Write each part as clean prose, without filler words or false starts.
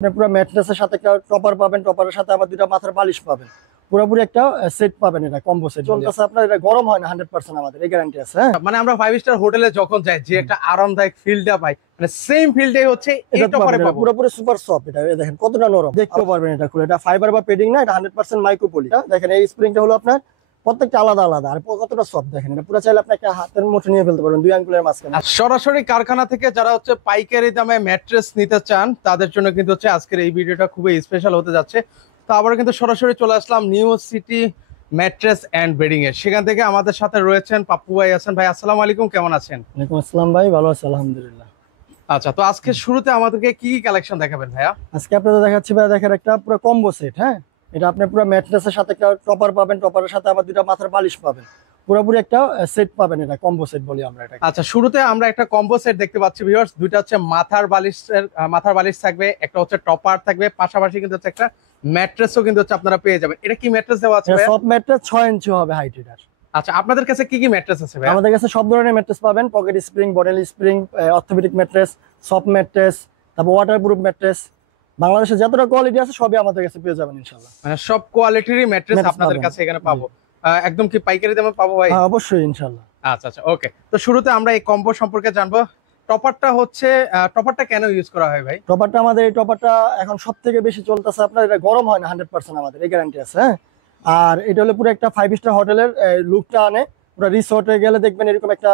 আপনি পুরো ম্যাট্রেসের সাথে একটা টপার পাবেন, টপারের সাথে আবার দুইটা মাথার বালিশ পাবেন, পুরোপুরি একটা সেট পাবেন। এটা কম্বো সেট চলতেছে আপনার, এটা গরম হয় না 100%, আমাদের এই গ্যারান্টি আছে। হ্যাঁ, মানে আমরা 5 স্টার হোটেলে যখন যাই যে একটা আরামদায়ক ফিলটা পাই, মানে সেম ফিলটাই হচ্ছে এই এটা টপারে পাবেন, পাবো। পুরোপুরি সুপার সফট। এটা দেখেন কতটা নরম, দেখতেও পারবেন। এটা খুলে, এটা ফাইবার বা পেডিং না, এটা 100% মাইক্রোপলি। দেখেন এই স্প্রিংটা হলো আপনার প্রত্যেকটা আলাদা আলাদা, আর কতটা সফট দেখেন। এটা পুরো চাইলে আপনি একটা হাতের মুঠো নিয়ে ফেলতে পারবেন, দুই আঙ্গুলের মাঝখানে। আর সরাসরি কারখানা থেকে যারা হচ্ছে পাইকারি দামে ম্যাট্রেস নিতে চান তাদের জন্য কিন্তু হচ্ছে আজকের এই ভিডিওটা খুবই স্পেশাল হতে যাচ্ছে। তো আবার কিন্তু সরাসরি চলে আসলাম new city mattress and bedding এর। সেখান থেকে আমাদের সাথে রয়েছেন পাপ্পু ভাই আছেন। ভাই আসসালামু আলাইকুম, কেমন আছেন? ওয়ালাইকুম আসসালাম ভাই, ভালো আছি আলহামদুলিল্লাহ। আচ্ছা, তো আজকে শুরুতে আমাদেরকে কি কি কালেকশন দেখাবেন ভাইয়া? আজকে আপনাদের দেখাচ্ছি ভাই, দেখেন একটা পুরো কম্বো সেট। হ্যাঁ, এটা আপনি পুরো ম্যাট্রেসের সাথে একটা টপার পাবেন, টপারের সাথে আবার দুইটা মাথার বালিশ পাবেন, পুরোপুরি একটা সেট পাবেন। এটা কম্বো সেট বলি আমরা এটা। আচ্ছা, শুরুতে আমরা একটা কম্বো সেট দেখতে পাচ্ছি ভিউয়ার্স। দুইটা হচ্ছে মাথার বালিশ থাকবে, একটা হচ্ছে টপার থাকবে, পাশাপাশি কিন্তু হচ্ছে একটা ম্যাট্রেসও কিন্তু হচ্ছে আপনারা পেয়ে যাবেন। এটা কি ম্যাট্রেস দেওয়া আছে এটা ভাইয়া? সব ম্যাট্রেস 6 ইঞ্চি হবে হাইট এটার। আচ্ছা, আপনাদের কাছে কি কি ম্যাট্রেস আছে ভাইয়া? আমাদের কাছে সব ধরনের ম্যাট্রেস পাবেন, pocket spring, bonnell spring, orthopaedic mattress, soft mattress, তারপর ওয়াটারপ্রুফ ম্যাট্রেস। বাংলাদেশে যতটা কোয়ালিটি আছে সবই আমাদের কাছে পেয়ে যাবেন ইনশাআল্লাহ। মানে সব কোয়ালিটিরই ম্যাট্রেস ম্যাট্রেস আপনাদের পাবেন। কাছে এখানে পাবো। একদম কি পাইকারি দামে পাবো ভাই? হ্যাঁ অবশ্যই ইনশাআল্লাহ। আচ্ছা আচ্ছা, ওকে। তো শুরুতে আমরা এই কম্বো সম্পর্কে জানবো। টপারটা হচ্ছে টপারটা কেন ইউজ করা হয় ভাই? টপারটা, আমাদের এই টপারটা এখন সব থেকে বেশি চলতেছে আপনার, এটা গরম হয় না 100%, আমাদের এই গ্যারান্টি আছে। হ্যাঁ, আর এটা হলো পুরো একটা 5 স্টার হোটেলের লুকটা আনে। পুরো রিসোর্টে গেলে দেখবেন এরকম একটা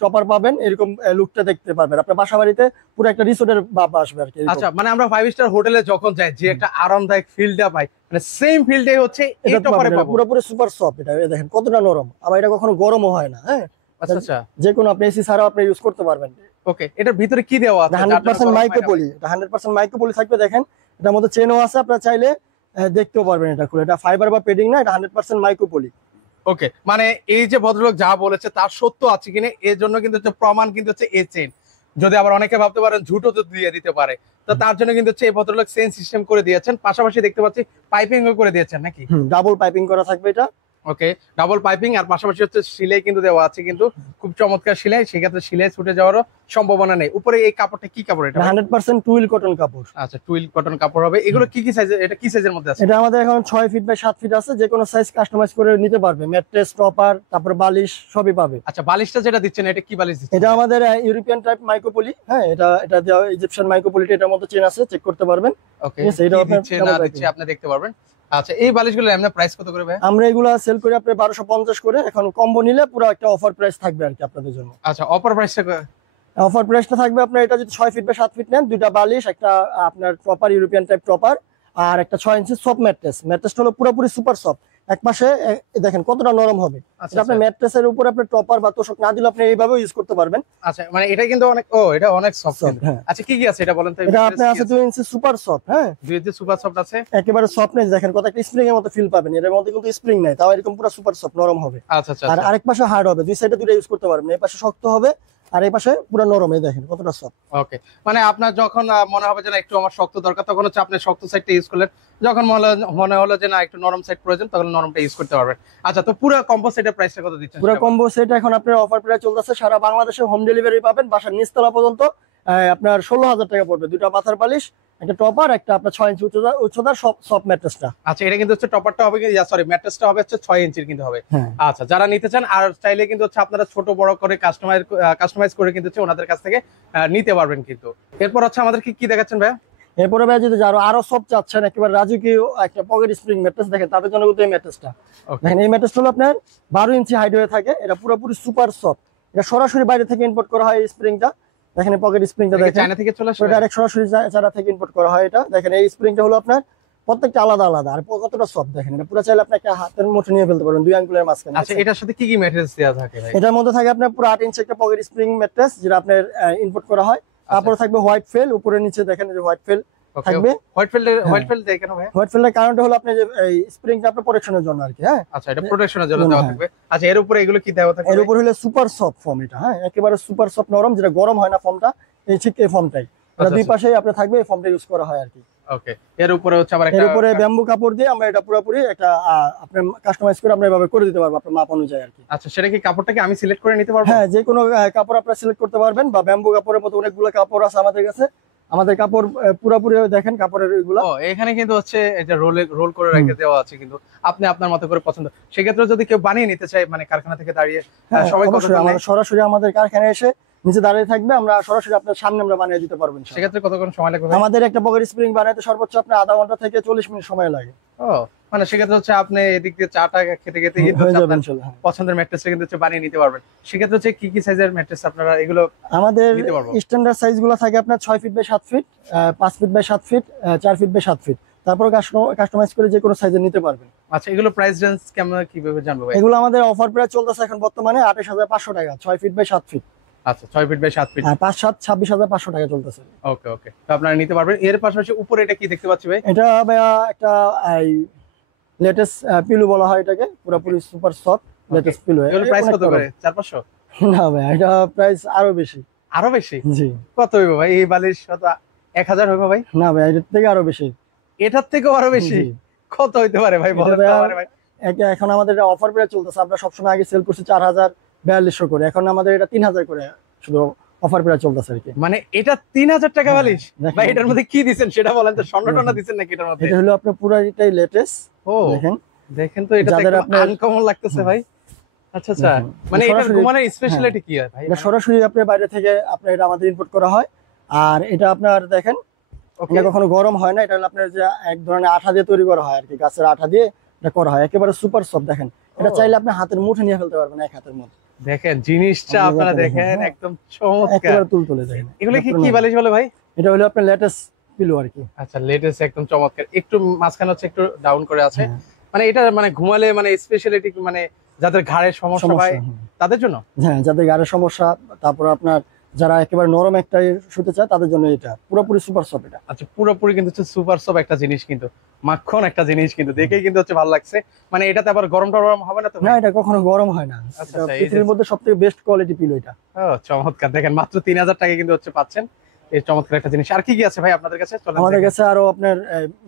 টপার পাবেন, এরকম লুকটা দেখতে পারবেন। আপনার বাসা বাড়িতে পুরো একটা রিসোর্টের ভাব আসবে আর কি। আচ্ছা, মানে আমরা 5 স্টার হোটেলে যখন যাই যে একটা আরামদায়ক ফিলটা পাই, মানে সেম ফিলটাই হচ্ছে এই এটা টপারে পাবেন, পাবো। পুরোপুরি সুপার সফট। এটা দেখেন কতটা নরম, আবার এটা কখনো গরমও হয় না। হ্যাঁ, আচ্ছা আচ্ছা, যে কোনো আপনি এসি ছাড়াও আপনি ইউজ করতে পারবেন। ওকে। এটার ভিতরে কি দেওয়া আছে? 100% মাইক্রোপলি, এটা 100% মাইক্রোপলি থাকবে। দেখেন এটার মধ্যে চেনও আছে, আপনারা চাইলে দেখতেও পারবেন। এটা খুলে, এটা ফাইবার বা পেডিং না, এটা 100% মাইক্রোপলি। ওকে, মানে এই যে ভদ্রলোক যা বলেছে তার সত্য আছে কিনা এর জন্য কিন্তু হচ্ছে প্রমাণ কিন্তু হচ্ছে এই চেন। যদি আবার অনেকে ভাবতে পারেন ঝুটো তো দিয়ে দিতে পারে, তো তার জন্য কিন্তু হচ্ছে এই ভদ্রলোক চেন সিস্টেম করে দিয়েছেন, পাশাপাশি দেখতে পাচ্ছি পাইপিংও করে দিয়েছেন নাকি? ডাবল পাইপিং করা থাকবে এটা। ওকে, ডাবল পাইপিং, আর পাশাপাশি হচ্ছে সিলাই কিন্তু দেওয়া আছে, কিন্তু খুব চমৎকার সিলাই, সেক্ষেত্রে সিলাই ছুটে যাওয়ারও সম্ভাবনা নেই। উপরে এই কাপড়টা কি কাপড় এটা? 100% টুইল কটন কাপড়। আচ্ছা, টুইল কটন কাপড় হবে। এগুলো কি কি সাইজের, এটা কি সাইজের মধ্যে আছে? এটা আমাদের এখন 6 ফিট বাই 7 ফিট আছে, যে কোনো সাইজ কাস্টমাইজ করে নিতে পারবে। ম্যাট্রেস, টপার, তারপর বালিশ সবই পাবে। আচ্ছা, বালিশটা যেটা দিচ্ছেন এটা কি বালিশ দিচ্ছেন? এটা আমাদের ইউরোপিয়ান টাইপ মাইক্রোপলি। হ্যাঁ, এটা দেওয়া ইজিপশিয়ান মাইক্রোপলিটা, এটার মধ্যে চেন আছে, চেক করতে পারবেন। ওকে, ঠিক আছে, এটা কি আপনার দিচ্ছে না double দিচ্ছে piping। আপনি দেখতে পারবেন। আচ্ছা, এই বালিশগুলোর এমনি প্রাইস কত করে ভাই? আমরা এগুলা সেল করি আপনার 1250 করে। এখন কম্বো নিলে পুরো একটা অফার প্রাইস থাকবে আর কি আপনাদের জন্য। আচ্ছা, অফার প্রাইসটা অফার প্রাইসটা থাকবে আপনার, এটা যদি 6 ফিট বা 7 ফিট নেন, দুইটা বালিশ, একটা আপনার প্রপার ইউরোপিয়ান টাইপ প্রপার, আর একটা 6 ইঞ্চি সফট ম্যাট্রেস। ম্যাট্রেসটা হলো পুরোপুরি সুপার সফট। এক পাশে দেখেন কতটা নরম হবে। আচ্ছা এটা আপনার ম্যাট্রেসের উপর আপনার টপার বা তোশক না দিলে আপনি এইভাবেও ইউজ করতে পারবেন। আচ্ছা, মানে এটা কিন্তু অনেক, ও এটা অনেক সফট। Soft, হ্যাঁ। আচ্ছা, কি কি আছে এটা বলেন তো? এটা আপনার আছে 2 ইঞ্চি সুপার সফট। হ্যাঁ, 2 ইঞ্চি সুপার সফট আছে। একেবারে সফটনেস দেখেন, কত একটা স্প্রিং এর মতো ফিল পাবেন। এর মধ্যে কিন্তু স্প্রিং নাই, তাও এরকম পুরো সুপার সফট নরম হবে। আচ্ছা আচ্ছা আর আচ্ছা, আরেক পাশে হার্ড হবে, দুই সাইডে দুটো ইউজ করতে পারবেন। এই পাশে শক্ত হবে আর এই পাশে পুরো নরম। এই দেখেন কতটা সফট। ওকে। মানে আপনার যখন মনে হবে যে না একটু আমার শক্ত দরকার, তখন হচ্ছে আপনি শক্ত সাইডটা ইউজ করলেন। যখন মনে হলো যে না একটু নরম সাইড প্রয়োজন, তখন নরমটা ইউজ করতে পারবেন। আচ্ছা, তো পুরো কম্বো সেটের প্রাইসটা কত দিচ্ছেন? পুরো কম্বো সেট এখন আপনার অফার প্রাইস চলতেছে, সারা বাংলাদেশে হোম ডেলিভারি পাবেন, বাসার নিচতলা পর্যন্ত। আপনার 16,000 টাকা পড়বে, দুটো মাথার বালিশ, একটা টপার, একটা আপনার 6 ইঞ্চি উচ্চতার সফট ম্যাট্রেসটা। আচ্ছা, এটা কিন্তু হচ্ছে টপারটা হবে কি, সরি ম্যাট্রেসটা হবে হচ্ছে 6 ইঞ্চির কিন্তু হবে। হ্যাঁ, আচ্ছা, যারা নিতে চান আর চাইলে কিন্তু হচ্ছে আপনারা ছোট বড় করে কাস্টমাইজ করে কিন্তু হচ্ছে ওনাদের কাছ থেকে নিতে পারবেন কিন্তু। এরপর হচ্ছে আমাদের কি কি দেখাচ্ছেন ভাই? এরপরে ভাই যদি আরো সফট চাচ্ছেন, একেবারে রাজকীয় একটা পকেট স্প্রিং ম্যাট্রেস, দেখেন তাদের জন্য কিন্তু এই ম্যাট্রেসটা। ওকে, দেখেন এই ম্যাট্রেসটা হলো আপনার 12 ইঞ্চি হাইট হয়ে থাকে। এটা পুরোপুরি সুপার সফট। এটা সরাসরি বাইরে থেকে ইম্পোর্ট করা হয় এই স্প্রিংটা। দেখেন এই পকেট স্প্রিংটা দেখেন, চায়না থেকে চলে আসে? এটা ডাইরেক্ট সরাসরি চায়না থেকে ইম্পোর্ট করা হয় এটা। দেখেন এই স্প্রিংটা হলো আপনার প্রত্যেকটা আলাদা আলাদা, আর কতটা সফট দেখেন। এটা পুরো চাইলে আপনি একটা হাতের মুঠো নিয়ে ফেলতে পারবেন, দুই আঙ্গুলের মাঝখানে। আচ্ছা, এটার সাথে কি কি ম্যাটেরিয়ালস দেওয়া থাকে ভাই? এটার মধ্যে থাকে আপনার পুরো 8 ইঞ্চি একটা পকেট স্প্রিং ম্যাট্রেস, যেটা আপনার ইম্পোর্ট করা হয়। তারপরে থাকবে হোয়াইট ফেল, উপরে নিচে দেখেন যে হোয়াইট ফেল থাকবে। হোয়াইট ফেল্ড দেয় কেন ভাই? হোয়াইট ফেলের কারণটা হলো আপনার যে এই স্প্রিংটা আপনার প্রোটেকশনের জন্য আর কি। হ্যাঁ, আচ্ছা, এটা প্রোটেকশনের জন্য দেওয়া থাকবে। আচ্ছা, এর উপরে এগুলো কি দেওয়া থাকবে? এর উপর হলো সুপার সফট ফর্ম। এটা হ্যাঁ, একেবারে সুপার সফট নরম, যেটা গরম হয় না ফর্মটা, এই ঠিক এই ফর্মটাই। এটা দুই পাশেই আপনার থাকবে, এই ফর্মটা ইউজ করা হয় আর কি। ওকে, এর উপরে হচ্ছে আবার এর একটা উপরে ব্যাম্বু কাপড় দিয়ে আমরা এটা পুরোপুরি একটা আপনার কাস্টমাইজ করে আমরা এভাবে করে দিতে পারবো আপনার মাপ অনুযায়ী আর কি। আচ্ছা, সেটা কি কাপড়টাকে আমি সিলেক্ট করে নিতে পারবো? হ্যাঁ, যে কোনো কাপড় আপনারা সিলেক্ট করতে পারবেন, বা ব্যাম্বু কাপড়ের মতো অনেকগুলো কাপড় আছে আমাদের কাছে। আমাদের কাপড় পুরোপুরি দেখেন কাপড়ের এগুলো। ও, এখানে কিন্তু হচ্ছে এটা রোল করে রেখে দেওয়া আছে, কিন্তু আপনি আপনার মতো করে পছন্দ। সেক্ষেত্রে যদি কেউ বানিয়ে নিতে চায় মানে কারখানা থেকে দাঁড়িয়ে, হ্যাঁ, সবাই কত অবশ্যই আমাদের সরাসরি আমাদের কারখানায় এসে নিচে দাঁড়িয়ে থাকবে, আমরা সরাসরি আপনার সামনে আমরা বানিয়ে দিতে পারবো ইনশাআল্লাহ। সেক্ষেত্রে কতক্ষণ সময় লাগবে? আমাদের একটা পকেট স্প্রিং বানাইতে সর্বোচ্চ আপনার আধা ঘন্টা থেকে 40 মিনিট সময় লাগে। ও, মানে সেক্ষেত্রে হচ্ছে আপনি এদিক দিয়ে চাটা খেতে খেতে কিন্তু হয়ে যাবে আপনার ইনশাআল্লাহ। হ্যাঁ। পছন্দের ম্যাট্রেসটা কিন্তু হচ্ছে বানিয়ে নিতে পারবেন। সেক্ষেত্রে হচ্ছে কি কি সাইজের ম্যাট্রেস আপনারা এগুলো আমাদের নিতে পারবো? স্ট্যান্ডার্ড সাইজ গুলো থাকে আপনার 6 feet by 7 feet, 5 feet by 7 feet, 4 feet by 7 feet. তারপর কাস্টমাইজ করে যে কোনো সাইজের নিতে পারবেন। আচ্ছা, এগুলো প্রাইস রেঞ্জ কেমন কিভাবে জানবো ভাই? এগুলো আমাদের অফার প্রাইস চলতেছে এখন বর্তমানে 28,500 টাকা, 6 ফিট বাই 7 ফিট। আচ্ছা, 6 ফিট বাই 7 ফিট। আর 5-7 26,500 টাকা চলতেছে। ওকে ওকে, তো আপনারা নিতে পারবেন। এর পাশাপাশি উপরে এটা কি দেখতে পাচ্ছি ভাই? এটা ভাইয়া একটা লেটেস্ট পিলো বলা হয় এটাকে, পুরোপুরি সুপার সফট লেটেস্ট পিলো। এগুলো প্রাইস কত করে? 400-500? না ভাই, এটা প্রাইস আরো বেশি। আরো বেশি? জি। কত হইব ভাই? এই বালিশ কত, 1000 হইব ভাই? না ভাই, এটার থেকে আরো বেশি। এটার থেকেও আরো বেশি? জি। কত হইতে পারে ভাই, এটা বলেন তো ভাইয়া আমারে ভাই। এখন আমাদের এটা অফার প্রাইস চলতেছে। আমরা সবসময় আগে সেল করছি 4,4200 করে, এখন আমাদের এটা 3,000 করে শুধু অফার প্রাইস চলতেছে আর কি। মানে এটা 3000 টাকা বালিশ? দেখেন। ভাই এটার মধ্যে কি দিবেন সেটা বলেন তো, স্বর্ণ টর্ণ দিবেন নাকি এটার মধ্যে? এটা হলো আপনার পুরাটাই লেটেস্ট। ও, দেখেন দেখেন তো, এটা যাদের আপনার- আনকমন লাগতেছে ভাই। আচ্ছা আচ্ছা, দেখেন। মানে এটা সরাসরি- ঘুমানোর স্পেশালিটি কি ভাই? এটা সরাসরি আপনার বাইরে থেকে আপনার এটা আমাদের ইম্পোর্ট করা হয়। আর এটা আপনার দেখেন, ওকে, এটা কখনো গরম হয় না। এটা হলো আপনার যে এক ধরনের আঠা দিয়ে তৈরি করা হয় আর কি, গাছের আঠা দিয়ে এটা করা হয়, একেবারে সুপার সফট। দেখেন, এটা ও। চাইলে আপনি হাতের মুঠে নিয়ে ফেলতে পারবেন, এক হাতের মধ্যে। দেখেন জিনিসটা আপনি আপনারা দেখেন, দেখেন, হ্যাঁ। একদম চমৎকার। একেবারে তুলতুলে দেখেন। এগুলো কি কি বালিশ বলে ভাই? এটা হলো আপনার লেটেস্ট পিলো আর কি। আচ্ছা, লেটেস্ট, একদম চমৎকার। একটু মাঝখানে হচ্ছে একটু ডাউন করে আছে, হ্যাঁ। মানে এটা মানে ঘুমালে মানে স্পেশালিটি মানে যাদের ঘাড়ের সমস্যা হয় তাদের জন্য? হ্যাঁ, যাদের গাড়ির সমস্যা, তারপর আপনার যারা একেবারে নরম একটা শুতে চায় তাদের জন্য এটা পুরোপুরি সুপার সফট। এটা আচ্ছা, পুরোপুরি কিন্তু হচ্ছে সুপার সফট একটা জিনিস, কিন্তু মাখন একটা জিনিস, কিন্তু দেখেই কিন্তু হচ্ছে ভালো লাগছে। মানে এটাতে আবার গরম টরম হবে না তো? না, এটা কখনো গরম হয় না। আচ্ছা, এটা আচ্ছা, এই যে- পৃথিবীর মধ্যে সবথেকে বেস্ট কোয়ালিটি পিলো এটা। ও চমৎকার, দেখেন মাত্র 3000 টাকা কিন্তু হচ্ছে পাচ্ছেন এই চমৎকার একটা জিনিস। আর কি কি আছে ভাই আপনাদের কাছে? চলেন আমাদের দেখি। কাছে আরো আপনার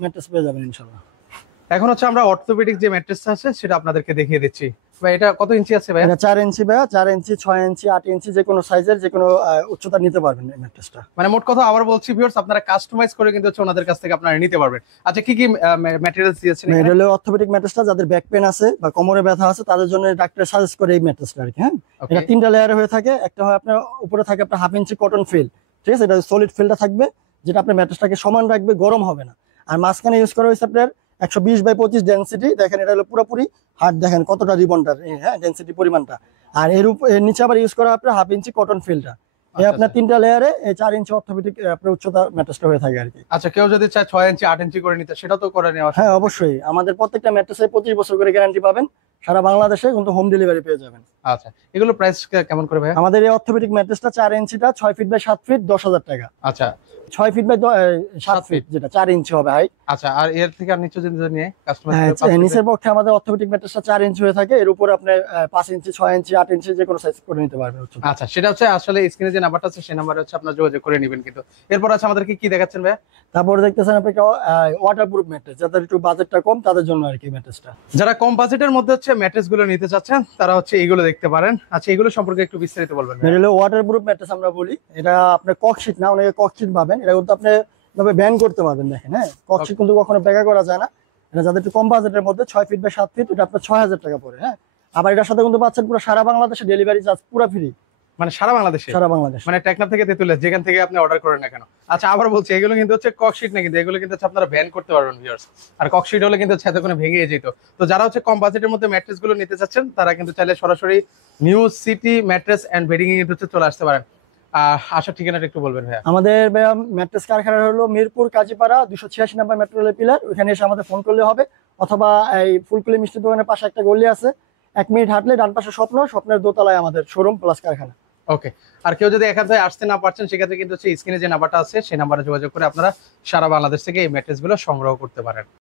ম্যাট্রেস পেয়ে যাবেন ইনশাআল্লাহ। এখন হচ্ছে আমরা অর্থোপেডিক যে ম্যাট্রেসটা আছে সেটা আপনাদেরকে দেখিয়ে দিচ্ছি। ভাই এটা কত ইঞ্চি আছে ভাই? এটা 4 ইঞ্চি ভাইয়া, 4 ইঞ্চি, 6 ইঞ্চি, 8 ইঞ্চি, যে কোনো সাইজের যে কোনো উচ্চতা নিতে পারবেন এই ম্যাট্রেসটা। মানে মোট কথা আবার বলছি ভিউয়ার্স, আপনারা কাস্টমাইজ করে কিন্তু হচ্ছে ওনাদের কাছ থেকে আপনারা নিতে পারবেন। আচ্ছা, কি কি ম্যাটেরিয়ালস দিয়েছেন এটা এখানে? হলো অর্থোপেডিক ম্যাট্রেসটা, যাদের ব্যাক পেন আছে বা কোমরে ব্যথা আছে তাদের জন্য ডাক্তার সাজেস্ট করে এই ম্যাট্রেসটা আর কি। হ্যাঁ, Okay. এটা 3টা লেয়ারে হয়ে থাকে। একটা হয় আপনার উপরে থাকে আপনার 1/2 ইঞ্চি কটন ফিল, ঠিক আছে, এটা সলিড ফিলটা থাকবে, যেটা আপনার ম্যাট্রেসটাকে সমান রাখবে, গরম হবে না। আর মাঝখানে ইউজ করা হয়েছে আপনার 120/25 ডেনসিটি। দেখেন এটা হলো পুরোপুরি হার্ড, দেখেন কতটা রিবনটার, হ্যাঁ, ডেনসিটি পরিমাণটা। আর এর নিচে আবার ইউজ করা আপনার 1/2 ইঞ্চি কটন ফিলটা। এই আপনার 3টা লেয়ারে এই 4 ইঞ্চি অর্থোপেডিক আপনার উচ্চতা ম্যাট্রেসটা হয়ে থাকে আর কি। আচ্ছা, কেউ যদি চায় 6 ইঞ্চি 8 ইঞ্চি করে নিতে, সেটা তো করে নেওয়া সম্ভব। হ্যাঁ, অবশ্যই। আমাদের প্রত্যেকটা ম্যাট্রেসে 25 বছর করে গ্যারান্টি পাবেন। সারা বাংলাদেশে কিন্তু হোম ডেলিভারি পেয়ে যাবেন। আচ্ছা, এগুলো প্রাইস কেমন করে ভাই? আমাদের এই অর্থোপেডিক ম্যাট্রেসটা 4 ইঞ্চিটা 6 ফিট বাই 7 ফিট 10,000 টাকা। আচ্ছা 6 ফিট বাই 7 ফিট যেটা 4 ইঞ্চি হবে হাইট। আচ্ছা, আর এর থেকে আর নিচে যদি নিয়ে কাস্টমাইজ হ্যাঁ, করে নিচের পক্ষে আমাদের অর্থোপেডিক ম্যাট্রেসটা 4 ইঞ্চি হয়ে থাকে। এর উপরে আপনি 5 ইঞ্চি, 6 ইঞ্চি, 8 ইঞ্চি যে কোনো সাইজ করে নিতে পারবেন উচ্চতা। আচ্ছা, সেটা হচ্ছে আসলে স্ক্রিনে যে নাম্বারটা আছে সেই নাম্বারে হচ্ছে আপনারা যোগাযোগ করে নেবেন। কিন্তু এরপর আছে আমাদেরকে কি দেখাচ্ছেন ভাই? তারপরে দেখতেছেন আপনি ওয়াটারপ্রুফ ম্যাট্রেস, যাদের একটু বাজেটটা কম তাদের জন্য আর কি ম্যাট্রেসটা। যারা কম বাজেটের মধ্যে হচ্ছে ম্যাট্রেস গুলো নিতে চাচ্ছেন তারা হচ্ছে এইগুলো দেখতে পারেন। আচ্ছা, এগুলো সম্পর্কে একটু বিস্তারিত বলবেন ভাই? এটা হলো ওয়াটারপ্রুফ ম্যাট্রেস আমরা বলি। এটা আপনার ককশিট না, অনেকে ককশিট পাবেন। এটা কিন্তু আপনি ভাবে ব্যান করতে পারবেন। দেখেন, হ্যাঁ, ককশিট কিন্তু কখনো ব্যাগা করা যায় না। এটা যাদের একটু কম বাজেটের মধ্যে 6 ফিট বাই 7 ফিট, এটা আপনার 6,000 টাকা পড়ে। হ্যাঁ, আবার এটার সাথে কিন্তু পাচ্ছেন পুরো সারা বাংলাদেশে ডেলিভারি চার্জ পুরো ফ্রি। মানে সারা বাংলাদেশে? সারা বাংলাদেশ, মানে টেকনাফ থেকে তেতুলিয়া যেখান থেকে আপনি অর্ডার করেন না কেন। আচ্ছা, আবার বলছি এগুলো কিন্তু হচ্ছে ককশিট না, কিন্তু এগুলো কিন্তু হচ্ছে আপনারা ব্যান করতে পারবেন ভিউয়ার্স। আর ককশিট হলে কিন্তু হচ্ছে এতক্ষণে ভেঙে যেত। তো যারা হচ্ছে কম বাজেটের মধ্যে ম্যাট্রেস গুলো নিতে চাচ্ছেন তারা কিন্তু চাইলে সরাসরি new city mattress and bedding এ কিন্তু হচ্ছে চলে আসতে পারেন। আসার ঠিকানাটা একটু বলবেন ভাইয়া? আমাদের ম্যাট্রেস কারখানা হলো মিরপুর কাজীপাড়া 286 নম্বর মেট্রো রেল পিলার। ওখানে এসে আমাদের ফোন করলে হবে, অথবা এই ফুলকুলি মিষ্টি দোকানের পাশে একটা গলি আছে, 1 মিনিট হাঁটলে ডান পাশে স্বপ্নের দোতলায় আমাদের শোরুম প্লাস কারখানা। ওকে, আর কেউ যদি এখান থেকে আসতে না পারছেন সেক্ষেত্রে কিন্তু হচ্ছে স্ক্রিনে যে নাম্বারটা আছে সেই নাম্বারে যোগাযোগ করে আপনারা সারা বাংলাদেশ থেকে এই ম্যাট্রেস গুলো সংগ্রহ করতে পারেন।